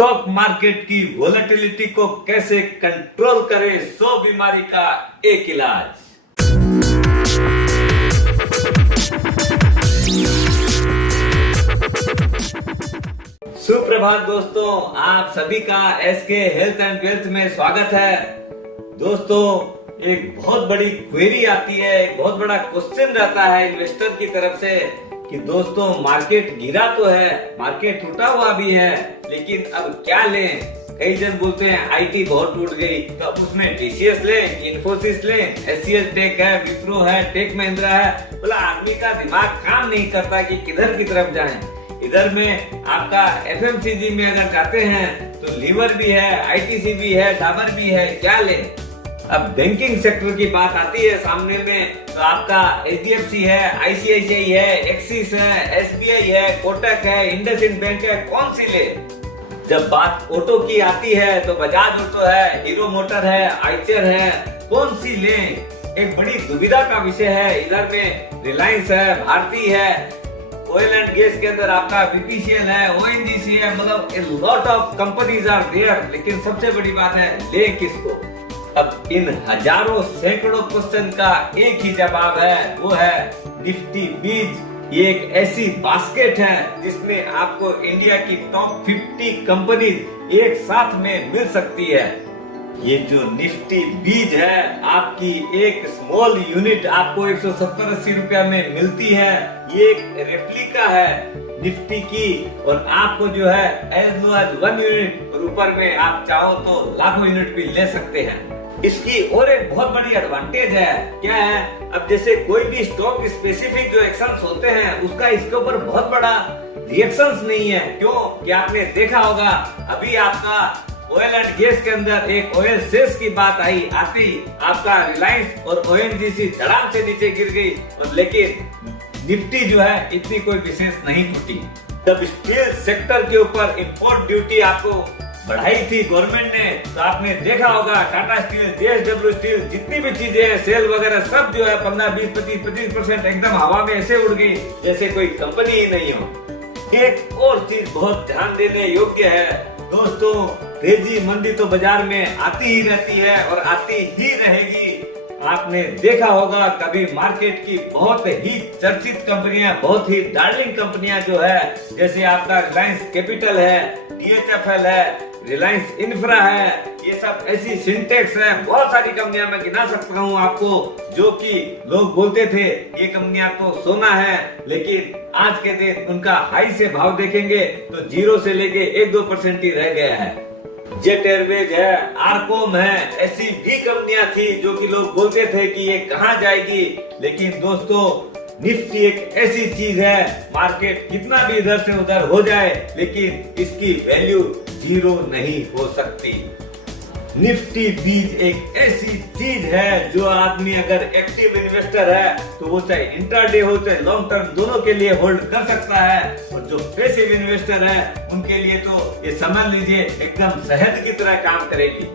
Stock market की volatility को कैसे कंट्रोल करें, 100 बीमारी का एक इलाज। सुप्रभात दोस्तों, आप सभी का एसके हेल्थ एंड वेल्थ में स्वागत है। दोस्तों, एक बहुत बड़ी क्वेरी आती है, एक बहुत बड़ा क्वेश्चन रहता है इन्वेस्टर की तरफ से कि दोस्तों मार्केट गिरा तो है, मार्केट टूटा हुआ भी है, लेकिन अब क्या लें। कई जन बोलते हैं आईटी बहुत टूट गई, तो अब उसमें टीसीएस लें, इन्फोसिस लें, एचसीएल टेक है, विप्रो है, टेक महिंद्रा है। बोला आदमी का दिमाग काम नहीं करता कि किधर की तरफ जाएं। इधर में आपका एफएमसीजी में अगर जाते हैं तो लीवर भी है, आईटीसी भी है, डाबर भी है, क्या लें। अब बैंकिंग सेक्टर की बात आती है सामने में, तो आपका एचडीएफसी है, आईसीआईसीआई है, एक्सिस है, एसबीआई है, कोटक है, इंडसइंड बैंक है, कौन सी ले। जब बात ऑटो की आती है तो बजाज ऑटो है, हीरो मोटर है, आइचर है, कौन सी ले, एक बड़ी दुविधा का विषय है। इधर में रिलायंस है, भारती है, ऑयल एंड गैस के अंदर आपका बीपीसीएल है, ओएनजीसी है, मतलब a lot of companies are there. लेकिन सबसे बड़ी बात है ले किसको। अब इन हजारों सैकड़ों क्वेश्चन का एक ही जवाब है, वो है निफ्टी बीज। ये एक ऐसी बास्केट है जिसमें आपको इंडिया की टॉप 50 कंपनीज एक साथ में मिल सकती है। ये जो निफ्टी बीज है, आपकी एक स्मॉल यूनिट आपको 170-80 रुपया में मिलती है। ये एक रेप्लिका है निफ्टी की, और आपको जो है एज लो एज 1 यूनिट, और ऊपर में आप चाहो तो लाखों यूनिट भी ले सकते हैं। इसकी और एक बहुत बड़ी एडवांटेज है, क्या है, अब जैसे कोई भी स्टॉक स्पेसिफिक जो एक्शंस होते हैं उसका इसके ऊपर बहुत बड़ा रिएक्शंस नहीं है। क्यों? कि आपने देखा होगा अभी आपका ऑयल एंड गैस के अंदर एक ऑयल सेल्स की बात आई, आती आपका रिलायंस और ओएनजीसी धड़ाम से नीचे गिर गई, लेकिन निफ्टी जो है इतनी कोई विशेष नहीं टूटी। जब स्टील सेक्टर के ऊपर इंपोर्ट ड्यूटी आपको बढ़ाई थी गवर्नमेंट ने, तो आपने देखा होगा टाटा स्टील, जेएसडब्ल्यू स्टील, जितनी भी चीजें हैं, सेल वगैरह सब जो है 15, 20, 25% एकदम हवा में ऐसे उड़ गई जैसे कोई कंपनी ही नहीं हो। एक और चीज बहुत ध्यान देने योग्य है दोस्तों, तेजी मंदी तो बाजार में आती ही रहती है और आती ही रहेगी। आपने देखा होगा कभी मार्केट की बहुत ही चर्चित कंपनियां, बहुत ही डार्लिंग कंपनियां जो है, जैसे आपका रिलायंस कैपिटल है, डीएचएफएल है, रिलायंस इंफ्रा है, ये सब ऐसी सिंटेक्स है, बहुत सारी कंपनियां मैं गिना सकता हूँ आपको, जो कि लोग बोलते थे ये कंपनियां तो सोना है, लेकिन आज के दिन उनका हाई से भाव देखेंगे तो 0 से लेके 1-2% ही रह गया है। जेट एयरवेज है, आरकोम है, ऐसी भी कंपनियां थी जो कि लोग बोलते थे कि ये कहां जाएगी। लेकिन दोस्तों, निफ्टी एक ऐसी चीज है, मार्केट कितना भी इधर से उधर हो जाए, लेकिन इसकी वैल्यू 0 नहीं हो सकती। निफ्टी बीज एक ऐसी चीज है जो आदमी अगर एक्टिव इन्वेस्टर है तो वो चाहे इंट्राडे हो चाहे लॉन्ग टर्म दोनों के लिए होल्ड कर सकता है, और जो पैसिव इन्वेस्टर है उनके लिए तो ये समझ लीजिए एकदम शहद की तरह काम करेगी।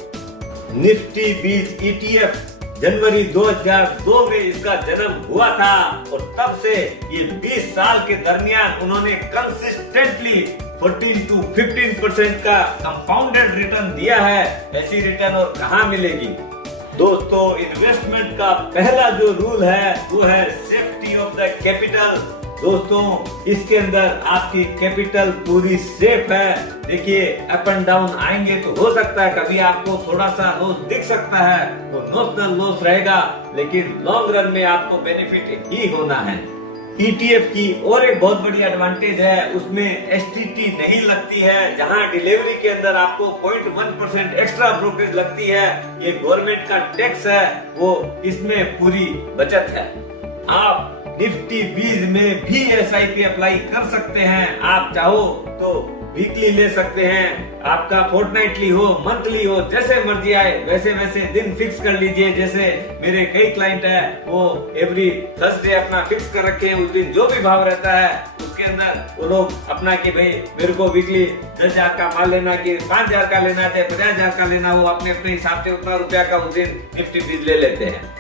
निफ्टी बीज ईटीएफ जनवरी 2002 में इसका जन्म हुआ था, और तब से ये 20 साल के दरमियान उन्होंने कंसिस्टेंटली 14 to 15% का कंपाउंडेड रिटर्न दिया है। ऐसी रिटर्न और कहां मिलेगी। दोस्तों, इन्वेस्टमेंट का पहला जो रूल है वो है सेफ्टी ऑफ द कैपिटल। दोस्तों, इसके अंदर आपकी कैपिटल पूरी सेफ है। देखिए, अप एंड डाउन आएंगे तो हो सकता है कभी आपको थोड़ा सा लॉस दिख सकता है, तो नॉमिनल लॉस रहेगा, लेकिन लॉन्ग रन में आपको बेनिफिट ही होना है। ईटीएफ की और एक बहुत बड़ी एडवांटेज है, उसमें एसटीटी नहीं लगती है, जहां डिलीवरी के अंदर आपको 0.1% एक्स्ट्रा ब्रोकरेज लगती है। ये गवर्नमेंट का टैक्स है, वो इसमें पूरी बचत है। आप निफ्टी बीज में भी एसआईपी अप्लाई कर सकते हैं। आप चाहो तो वीकली ले सकते हैं, आपका फोर्टनाइटली हो, मंथली हो, जैसे मर्जी आए वैसे वैसे दिन फिक्स कर लीजिए। जैसे मेरे कई क्लाइंट है वो एवरी थर्सडे अपना फिक्स कर रखे हैं, उस दिन जो भी भाव रहता है उसके अंदर वो लोग अपना कि भाई मेरे को वीकली 10,000 का माल लेना, कि 5,000 का लेना, चाहे 50,000 का लेना, वो अपने अपने हिसाब से उतना रुपया का उस दिन निफ्टी बीज ले लेते हैं।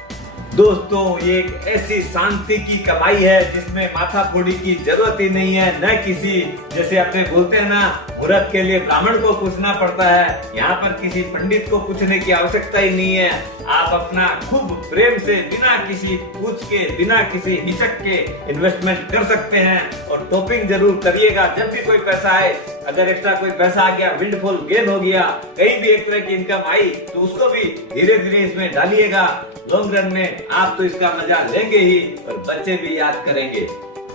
दोस्तों ये एक ऐसी शांति की कमाई है जिसमें माथा फोड़ी की जरूरत ही नहीं है, न किसी जैसे अपने बोलते हैं ना मुहूर्त के लिए ब्राह्मण को पूछना पड़ता है। यहाँ पर किसी पंडित को पूछने की आवश्यकता ही नहीं है। आप अपना खूब प्रेम से बिना किसी पूछ के बिना किसी हिचक के इन्वेस्टमेंट कर सकते हैं। और टॉपिंग जरूर करिएगा जब भी कोई पैसा आए। अगर एक्स्ट्रा कोई पैसा आ गया, विंडफॉल गेन हो गया, कहीं भी एक तरह की इनकम आई तो उसको भी धीरे धीरे इसमें डालिएगा। लॉन्ग रन में आप तो इसका मजा लेंगे ही और बच्चे भी याद करेंगे।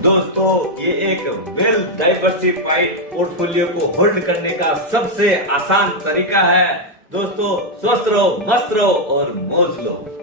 दोस्तों ये एक वेल डाइवर्सिफाइड पोर्टफोलियो को होल्ड करने का सबसे आसान तरीका है। दोस्तों स्वस्थ रहो, मस्त रहो और मौज लो।